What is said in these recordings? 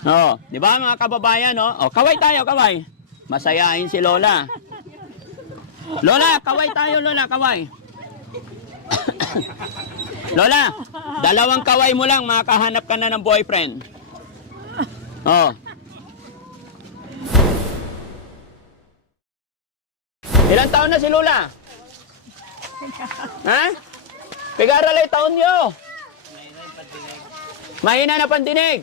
Oh, di ba mga kababayan, no? Oh, kaway tayo, kaway. Masayahin si Lola. Lola, kaway tayo, Lola, kaway. Lola, 2 kaway mo lang, makakahanap ka na ng boyfriend. Oh. Ilang taon na si Lola? Ha? Pigaralay taon nyo. Mahina na pandinig.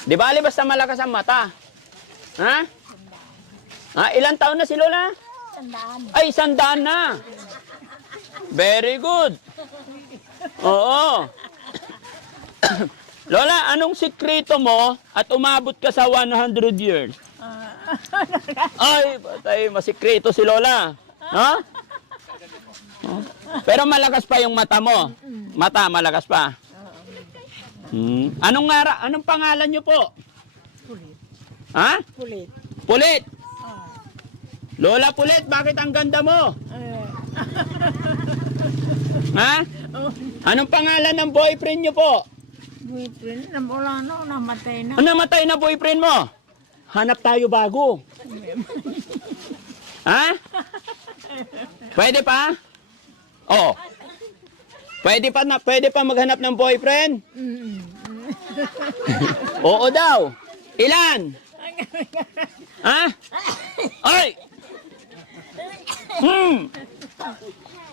Di bali basta malakas ang mata. Ha? Ha? Ilang taon na si Lola? 100. Ay, 100 na. Very good. Oo. Lola, anong sikreto mo at umabot ka sa 100 years? Ay, patay, masikreto si Lola. No? Pero malakas pa yung mata mo. Mata, malakas pa. Anong pangalan nyo po? Pulit. Ha? Pulit. Pulit. Lola Pulit, bakit ang ganda mo? Ha? Anong pangalan ng boyfriend nyo po? Boyfriend, wala no, namatay na. Ano namatay na boyfriend mo? Hanap tayo bago. Ha? Pwede pa? Oo. Pwede pa maghanap ng boyfriend? Oo daw. Ilan? Ha? Ay!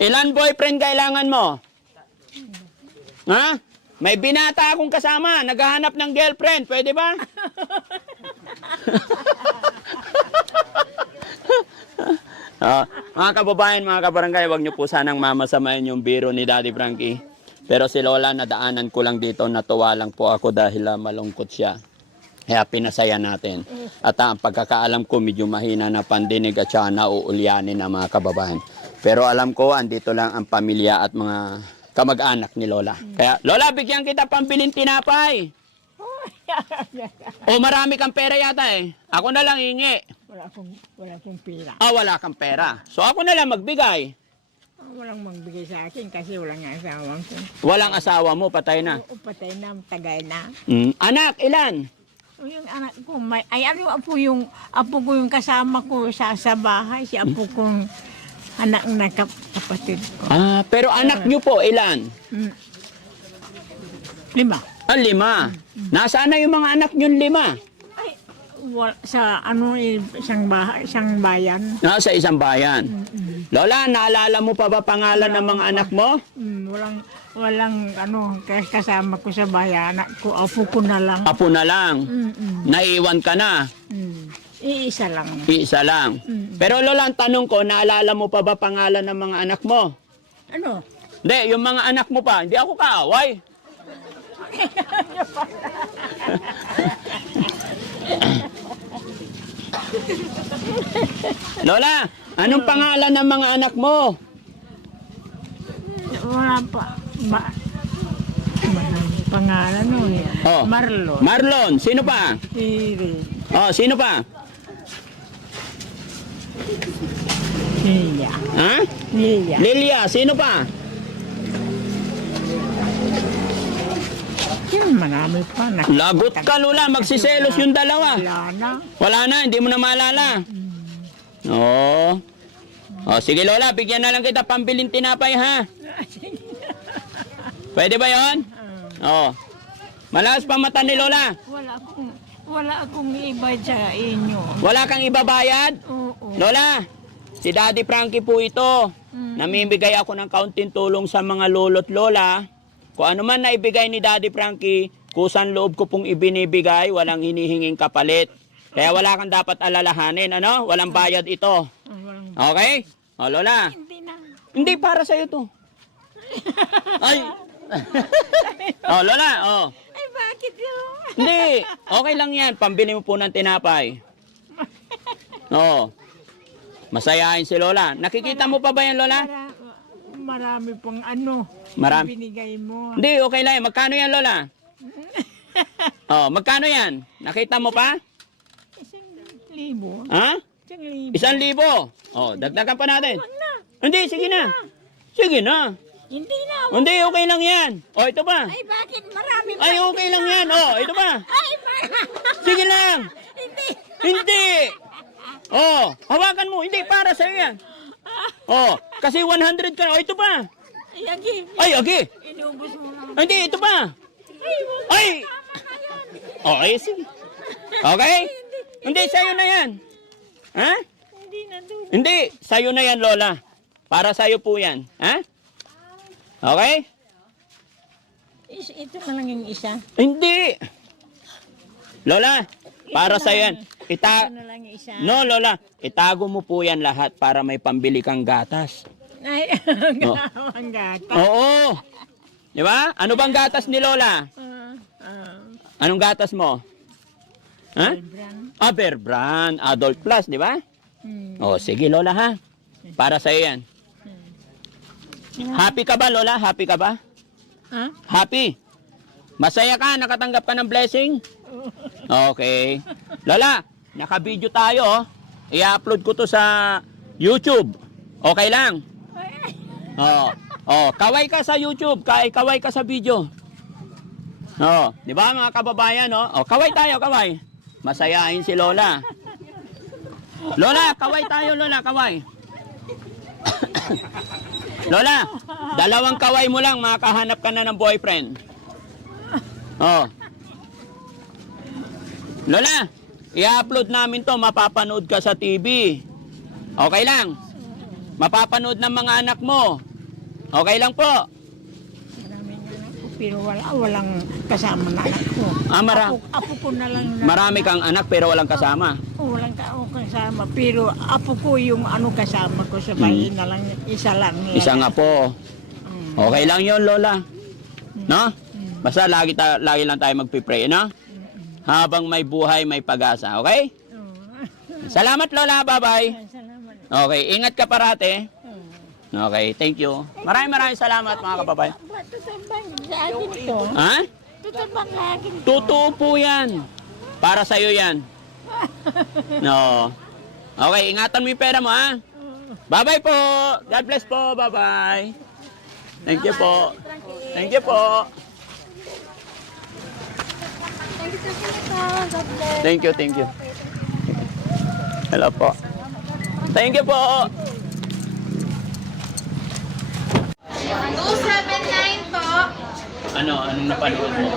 Ilan boyfriend kailangan mo? Ha? May binata akong kasama, naghahanap ng girlfriend. Pwede ba? Mga kababayan, mga kabarangay, huwag niyo po sanang mamasamayan yung biro ni Daddy Frankie. Pero si Lola, nadaanan ko lang dito, natuwa lang po ako dahil malungkot siya. Kaya pinasaya natin. At ang pagkakaalam ko, medyo mahina na pandinig at siya nauulyanin na mga kababayan. Pero alam ko, andito lang ang pamilya at mga kamag-anak ni Lola. Kaya, Lola, bigyan kita pambilin tinapay. O marami kang pera yata eh. Ako na lang hingi. Wala akong pera. Wala kang pera. So ako na lang magbigay. Walang magbigay sa akin kasi walang asawa ko. Walang asawa mo, patay na. Oo, patay na, tagay na. Anak, ilan? O, yung anak ko, apo ko yung kasama ko sa bahay, si apo kong anak na kapatid ko. Pero anak nyo po, ilan? 5. 5. Nasaan na yung mga anak nyo 5? Sa isang bayan. Sa isang bayan. Lola, naalala mo pa ba pangalan ng mga anak mo? Walang kasama ko sa bayan. Anak ko, apo ko na lang. Apo na lang. Naiwan ka na. Iisa lang. Iisa lang. Pero Lola, ang tanong ko, naalala mo pa ba pangalan ng mga anak mo? Ano? Hindi, yung mga anak mo pa. Hindi ako kaaway. Lola, anong pangalan ng mga anak mo? Wala pa. Pangalan nun. Marlon. Marlon. Sino pa? Siri. Sino pa? Lilia. Ha? Lilia. Lilia. Sino pa? Marami pa. Lagot ka, Lola. Magsiselos yung dalawa. Wala na. Wala na. Hindi mo na maalala. Sige, Lola. Bigyan na lang kita pambilin tinapay, ha? Pwede ba yon? Malakas pa mata ni Lola. Wala akong iba sa inyo. Wala kang ibabayad? Oo. Lola, si Daddy Frankie po ito. Namimigay ako ng kaunting tulong sa mga lolo't lola. Kung ano man na ibigay ni Daddy Frankie, kusang loob ko pong ibinibigay, walang hinihinging kapalit. Kaya wala kang dapat alalahanin, ano? Walang bayad ito. Okay? Lola. Hindi na. Hindi, para sa'yo to. Ay. Lola, Ay, bakit yun? Hindi, okay lang yan. Pambili mo po ng tinapay. Masayahin si Lola. Nakikita mo pa ba yan, Lola? Marami pang binigay mo. Hindi, okay lang yan. Magkano yan, Lola? Magkano yan? Nakita mo pa? 1,000. Ha? 1,000. 1,000. Dagdagan pa natin. Hindi, sige na. Sige na. Hindi na. Hindi, okay lang yan. Ito pa. Ay, bakit marami pa? Ay, okay lang yan. Ito pa. Ay, sige lang. Hindi. Oh, hawakan mo. Hindi, para sa'yo yan. Oh, kasi 100 ka. Oh, ito pa. Ay, okay. Inubos mo lang. Hindi, ito pa. Ay! Okay, sige. Okay? Hindi, sa'yo na yan. Ha? Hindi na doon. Hindi, sa'yo na yan, Lola. Para sa'yo po yan. Ha? Okay? Ito na lang yung isa. Hindi. Lola, para sa'yo yan. Ito na lang yung isa. No, Lola, itago mo po yan lahat para may pambili kang gatas. Ay, Oh. ang gata. Oo. Di ba? Ano bang gatas ni Lola? Anong gatas mo? Ha? Ah, Bear Brand. Adult Plus, di ba? Oh, sige, Lola, ha? Para sa'yo yan. Happy ka ba, Lola? Happy ka ba? Ha? Happy? Masaya ka? Nakatanggap ka ng blessing? Okay. Lola, naka-video tayo. Oh. I-upload ko to sa YouTube. Okay lang? Oh. Oh, kaway ka sa YouTube, kaway ka sa video. Oh, 'di ba mga kababayan, no? Oh, kaway tayo, kaway. Masayahin si Lola. Lola, kaway tayo, Lola, kaway. Lola, dalawang kaway mo lang, makahanap ka na ng boyfriend. Oh. Lola, i-upload namin to, mapapanood ka sa TV. Okay lang? Mapapanood ng mga anak mo. Okay lang po. Maraming anak ko, pero walang kasama na anak ko. Ah, Apo ko na lang. marami kang anak pero walang kasama. Walang kasama. Pero apo ko yung ano kasama ko sa bahay na lang. Isa lang. Isa nga po. Okay lang yon, Lola. No? Basta lagi lang tayo magpipray, no? Habang may buhay, may pag-asa. Okay? Salamat, Lola. Bye-bye. Salamat. Okay, ingat ka parate. Okay, thank you. Maraming salamat, mga kababayan. Tutambang sa akin ito. Ha? Tutambang sa akin ito. Totoo po yan. Para sa'yo yan. No. Okay, ingatan mo yung pera mo, ha? Bye-bye po. God bless po. Bye-bye. Thank you po. Thank you po. Thank you, thank you. Hello po. Thank you po. 279 po. Anong napanood mo?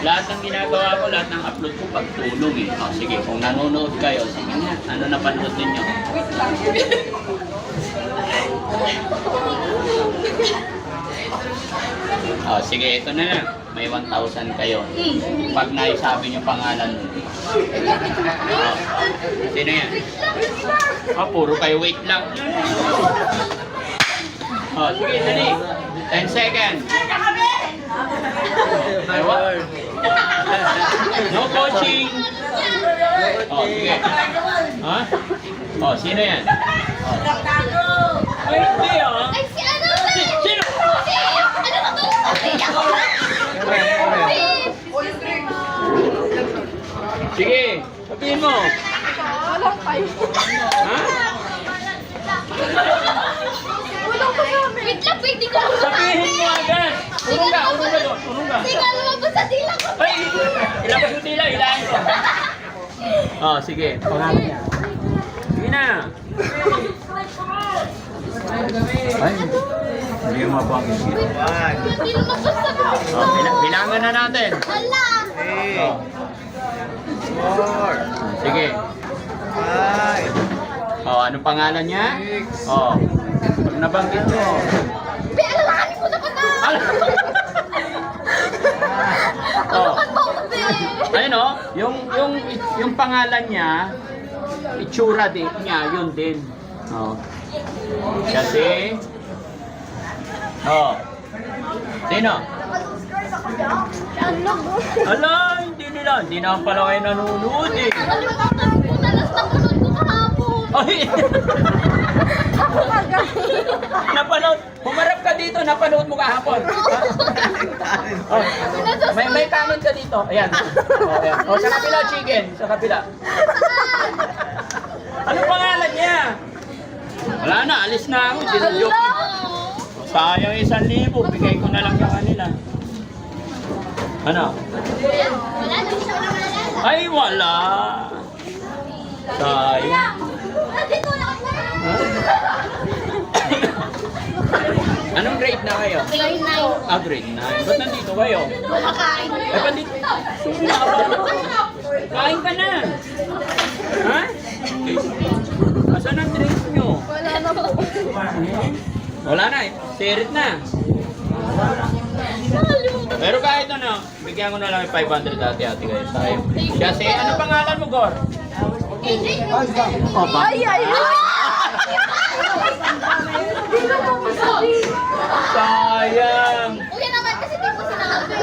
Lahat ng ginagawa ko, lahat ng upload ko pagtulong eh. O, sige, kung nanonood kayo, sige nga, ano napanood ninyo? O, sige, ito na lang. May 1,000 kayo. Pag naisabi niyo pangalan mo. O, sino yan? O, puro kayo wait lang. O, sige, dali. 10 seconds. No coaching. Oh, sige. Ha? Oh, sino yan? Ay, hindi ah. Ay, si ano? Sino? Si, ano ba to? Sige, sabihin mo. Walang kayo. Ha? Walang kasama. Wait lang, pwede ko lang Sabihin mo agad. Urong ka doon. Urong ka. Sige, lumabas sa dila ko. Ay, ilabas mo tila, ilahin ko. Oh, sige. Pangalan niya. Sige na. Ay, hindi mo mapangin. Hindi lumabas sa dila. Oh, bilangan na natin. Hala. Oh. Sige. Oh, ano pangalan niya? Oh. Pag nabanggit mo. Be, alalahanin ko na ba na? Oh. Ano ba, be? Ayun oh, yung pangalan niya, itsura din niya, yun din. Oh. Kasi oh. Sino? Ano? Ala, hindi na pala kayo nanonood eh. Nakalimutan ko na lang napanood ko kahapon. Ay! Napanood, humarap ka dito, napanood mo kahapon. Oh, may kanin ka dito. Ayan. Oh, ayan. Oh, sa kabila, chicken. Sa kabila. Ano pangalan niya? Wala na, alis na ako. Sinajoke. Sayang 1,000. Bigay ko na lang sa kanila. Ano? Wala na siya na malala. Ay, wala. Sayang. Nandito na ako. Anong grade na kayo? Grade 9. Ah, grade 9. Ba't nandito kayo? Kumakain. Ay, pandito. Kain ka na. Ha? Asan ang drink nyo? Wala na po. Wala na eh. Sirit na. Pero kahit ano, bigyan ko na lang yung 500 ate-ate kayo. Tayo. Kasi, ano pangalan mo, Gor? Oh, ba? Ay! Hindi ko po masabi. Sayang. Kuya naman kasi di po sinabi.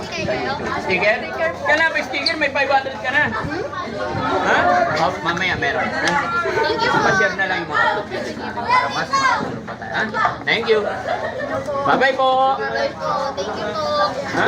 Sticker kayo? Sticker? Kailan ba sticker? May 500 ka na. Ha? Oh, mamaya meron. Ha? Thank you po. Pa-share na lang yung mga upload para mas makatulong pa tayo. Ha? Thank you. Bye-bye po. Bye po. Thank you po. Ha?